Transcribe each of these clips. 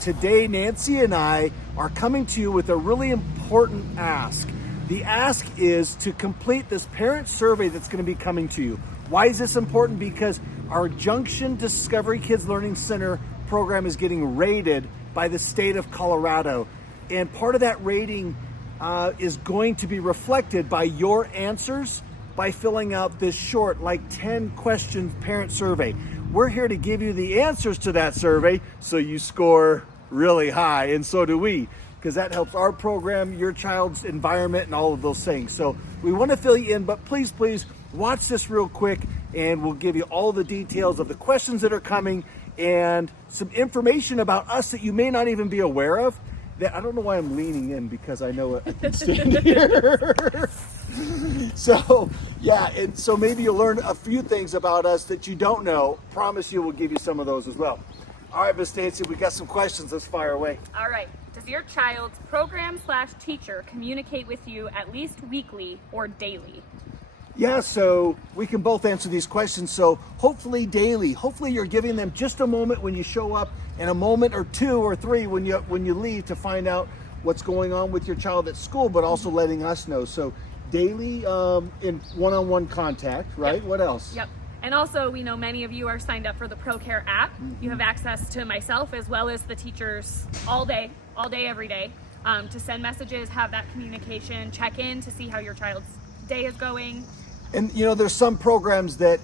today Nancy and I are coming to you with a really important ask. The ask is to complete this parent survey that's going to be coming to you. Why is this important? Because our Junction Discovery Kids Learning Center program is getting rated by the state of Colorado. And part of that rating is going to be reflected by your answers by filling out this short, like 10 question parent survey. We're here to give you the answers to that survey so you score really high, and so do we, because that helps our program, your child's environment, and all of those things. So we want to fill you in, but please watch this real quick, and we'll give you all the details of the questions that are coming and some information about us that you may not even be aware of. That I don't know why I'm leaning in, because I know I can stand here. So yeah, and so maybe you'll learn a few things about us that you don't know. Promise you we'll give you some of those as well. All right, Miss Nancy, we got some questions. Let's fire away. All right. Does your child's program/teacher communicate with you at least weekly or daily? Yeah, so we can both answer these questions. So hopefully daily. Hopefully you're giving them just a moment when you show up, and a moment or 2 or 3 when you leave to find out what's going on with your child at school, but also letting us know. So daily in one-on-one contact, right? Yep. What else? Yep. And also, we know many of you are signed up for the Procare app. You have access to myself as well as the teachers all day, every day, to send messages, have that communication, check in to see how your child's day is going. And you know, there's some programs that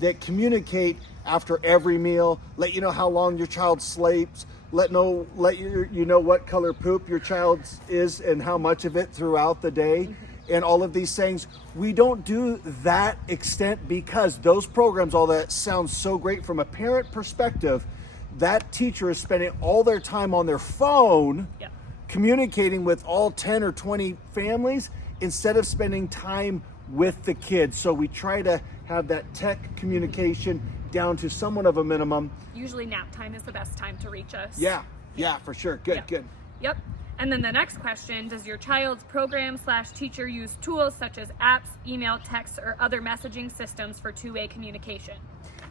that communicate after every meal, let you know how long your child sleeps, let you know what color poop your child is and how much of it throughout the day, and all of these things. We don't do that extent because those programs, all that sounds so great from a parent perspective. That teacher is spending all their time on their phone, communicating with all 10 or 20 families instead of spending time with the kids. So we try to have that tech communication down to somewhat of a minimum. Usually nap time is the best time to reach us. Yeah, for sure. Good. Yep. And then the next question, does your child's program/teacher use tools such as apps, email, text, or other messaging systems for two-way communication?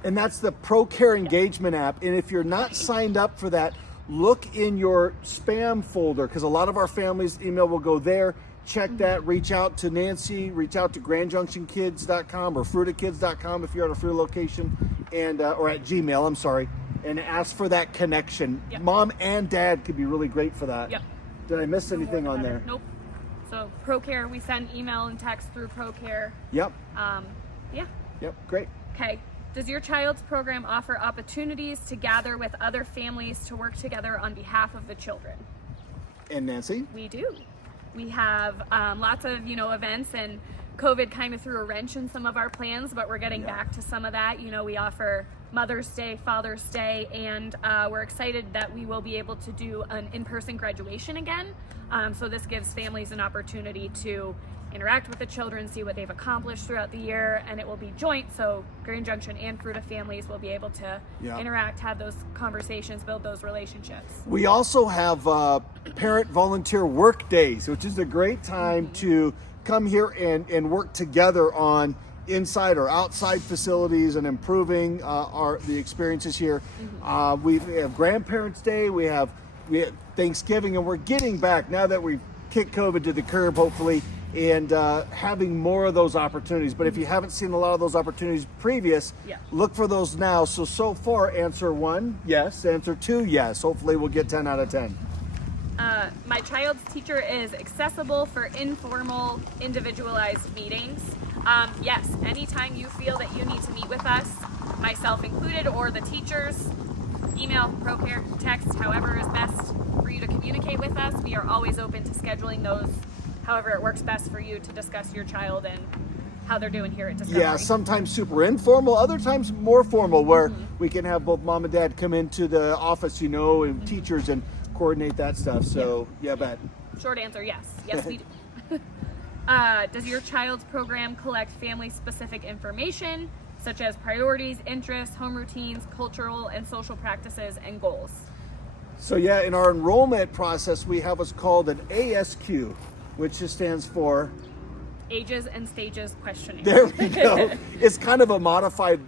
And that's the Procare engagement app. And if you're not signed up for that, look in your spam folder, because a lot of our families' email will go there. Check that, reach out to Nancy, reach out to grandjunctionkids.com or fruitakids.com if you're at a Fruita location, and or at Gmail, I'm sorry, and ask for that connection. Yep. Mom and dad could be really great for that. Yep. Did I miss anything on there? Nope. So Procare, we send email and text through Procare. Yep. Yeah. Great. Okay. Does your child's program offer opportunities to gather with other families to work together on behalf of the children? And Nancy? We do. We have lots of, events, and COVID kind of threw a wrench in some of our plans, but we're getting back to some of that. We offer Mother's Day, Father's Day, and we're excited that we will be able to do an in-person graduation again. So this gives families an opportunity to interact with the children, see what they've accomplished throughout the year, and it will be joint, so Grand Junction and Fruita families will be able to interact, have those conversations, build those relationships. We also have parent volunteer work days, which is a great time to come here and work together on inside or outside facilities and improving the experiences here. We have Grandparents' Day, we have Thanksgiving, and we're getting back now that we've kicked COVID to the curb, hopefully, and having more of those opportunities. But if you haven't seen a lot of those opportunities previous, look for those now. So far, answer 1, yes. Answer 2, yes. Hopefully we'll get 10 out of 10. My child's teacher is accessible for informal, individualized meetings. Yes, anytime you feel that you need to meet with us, myself included, or the teachers, email, Procare, text, however is best for you to communicate with us. We are always open to scheduling those however it works best for you to discuss your child and how they're doing here at Discovery. Yeah, sometimes super informal, other times more formal, where we can have both mom and dad come into the office, and teachers, and coordinate that stuff. So bet. Short answer, yes. Yes, we do. Does your child's program collect family-specific information, such as priorities, interests, home routines, cultural and social practices, and goals? So in our enrollment process, we have what's called an ASQ, which just stands for Ages and Stages Questionnaire. There we go. It's kind of a modified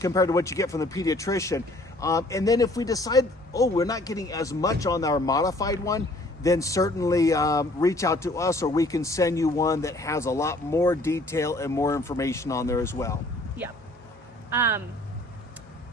compared to what you get from the pediatrician. And then if we decide, oh, we're not getting as much on our modified one, then certainly reach out to us, or we can send you one that has a lot more detail and more information on there as well. Yeah.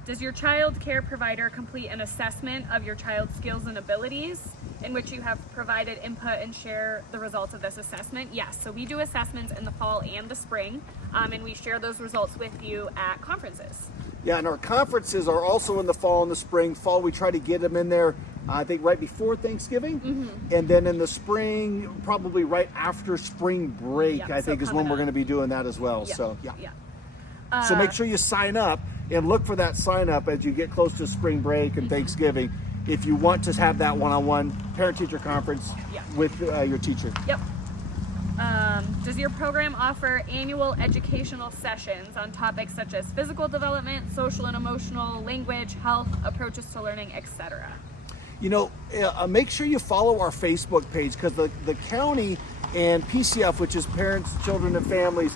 Does your child care provider complete an assessment of your child's skills and abilities in which you have provided input and share the results of this assessment? Yes. So we do assessments in the fall and the spring, and we share those results with you at conferences. Yeah, and our conferences are also in the fall and the spring. Fall, we try to get them in there, I think, right before Thanksgiving. And then in the spring, probably right after spring break, Yep, I so think is when coming we're up. going to be doing that as well. Yeah. So, yeah. Yeah. So make sure you sign up and look for that sign up as you get close to spring break and Thanksgiving if you want to have that one-on-one parent-teacher conference Yeah. with your teacher. Yep. Does your program offer annual educational sessions on topics such as physical development, social and emotional, language, health, approaches to learning, etc.? You know, make sure you follow our Facebook page, because the county and PCF, which is Parents, Children, and Families,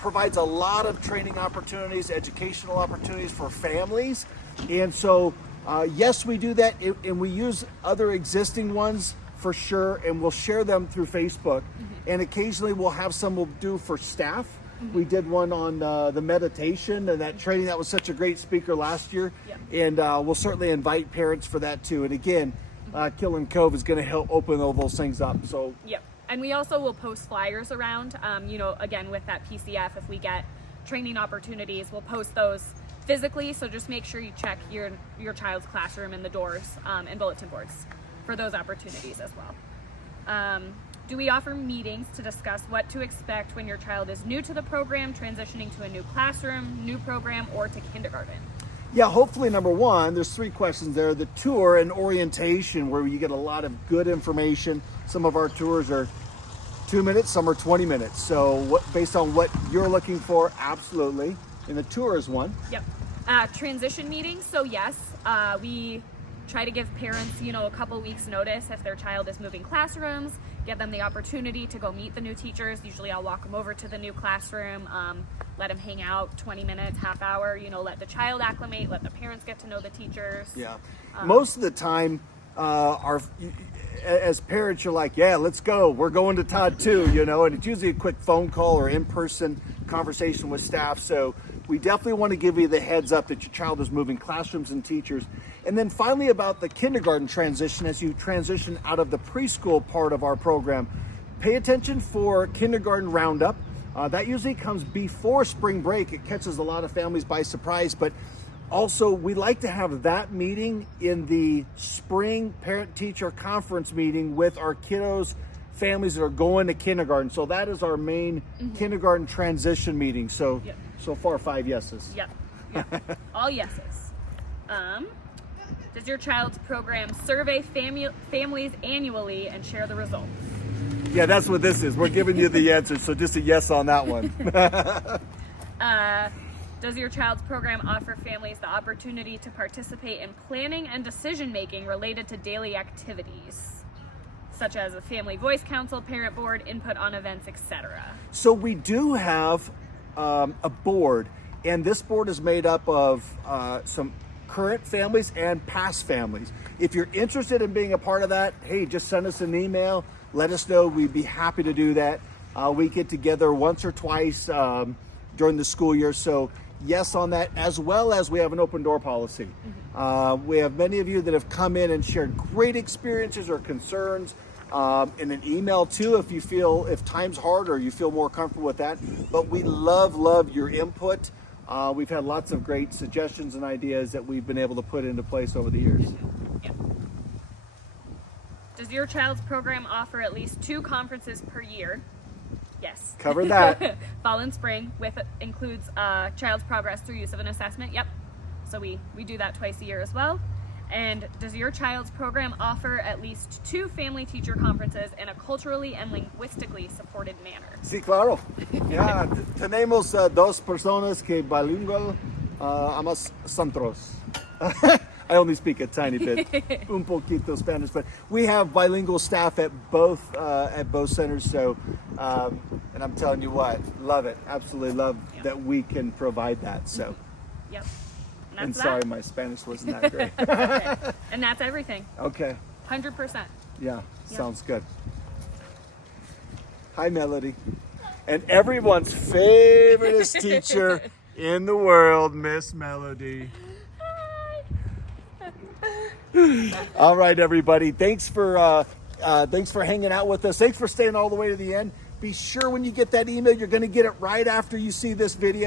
provides a lot of training opportunities, educational opportunities for families. And so, yes, we do that, and we use other existing ones for sure, and we'll share them through Facebook. And occasionally we'll have some we'll do for staff. We did one on the meditation and that training. That was such a great speaker last year. And we'll certainly invite parents for that too. And again, Killing Cove is going to help open all those things up. So Yep. And we also will post flyers around, you know, again, with that PCF, if we get training opportunities, we'll post those physically. So just make sure you check your child's classroom and the doors and bulletin boards for those opportunities as well. Do we offer meetings to discuss what to expect when your child is new to the program, transitioning to a new classroom, new program, or to kindergarten? yeah, hopefully, number one, there's 3 questions there. The tour and orientation, where you get a lot of good information. Some of our tours are 2 minutes, some are 20 minutes. So based on what you're looking for, absolutely. And the tour is one. Yep. Transition meetings. So yes, we try to give parents, you know, a couple weeks notice if their child is moving classrooms, give them the opportunity to go meet the new teachers. Usually I'll walk them over to the new classroom, let them hang out 20 minutes, half hour, you know, let the child acclimate, let the parents get to know the teachers. Yeah. Most of the time, as parents, you're like, yeah, let's go. We're going to Todd too, you know, and it's usually a quick phone call or in-person conversation with staff. So we definitely want to give you the heads up that your child is moving classrooms and teachers. And then finally, about the kindergarten transition, as you transition out of the preschool part of our program, pay attention for kindergarten roundup. That usually comes before spring break. It catches a lot of families by surprise, but also we like to have that meeting in the spring parent-teacher conference meeting with our kiddos, families that are going to kindergarten. So that is our main kindergarten transition meeting. So, so far 5 yeses. Yep. All yeses. Does your child's program survey families annually and share the results? Yeah, that's what this is. We're giving you the answer, so just a yes on that one. Does your child's program offer families the opportunity to participate in planning and decision-making related to daily activities, such as a family voice council, parent board, input on events, etc.? So we do have a board, and this board is made up of some current families and past families. If you're interested in being a part of that, hey, just send us an email. Let us know. We'd be happy to do that. We get together once or twice during the school year. So yes on that, as well as we have an open door policy. We have many of you that have come in and shared great experiences or concerns in an email too, if time's hard or you feel more comfortable with that. But we love your input. We've had lots of great suggestions and ideas that we've been able to put into place over the years. Yeah. Does your child's program offer at least 2 conferences per year? Yes. Cover that. Fall and spring, includes child's progress through use of an assessment. Yep. So we do that twice a year as well. And does your child's program offer at least 2 family teacher conferences in a culturally and linguistically supported manner? Sí, claro. Ya, tenemos 2 personas que bilingual, ambos centros. I only speak a tiny bit, un poquito Spanish, but we have bilingual staff at both centers. So, and I'm telling you what, love it, absolutely love that we can provide that. So, Yep. that's And that. sorry, my Spanish wasn't that great. Okay. And that's everything. Okay. 100%. Yeah, sounds good. Hi, Melody. And everyone's favoriteest teacher in the world, Miss Melody. All right, everybody. Thanks for hanging out with us. Thanks for staying all the way to the end. Be sure when you get that email, you're going to get it right after you see this video.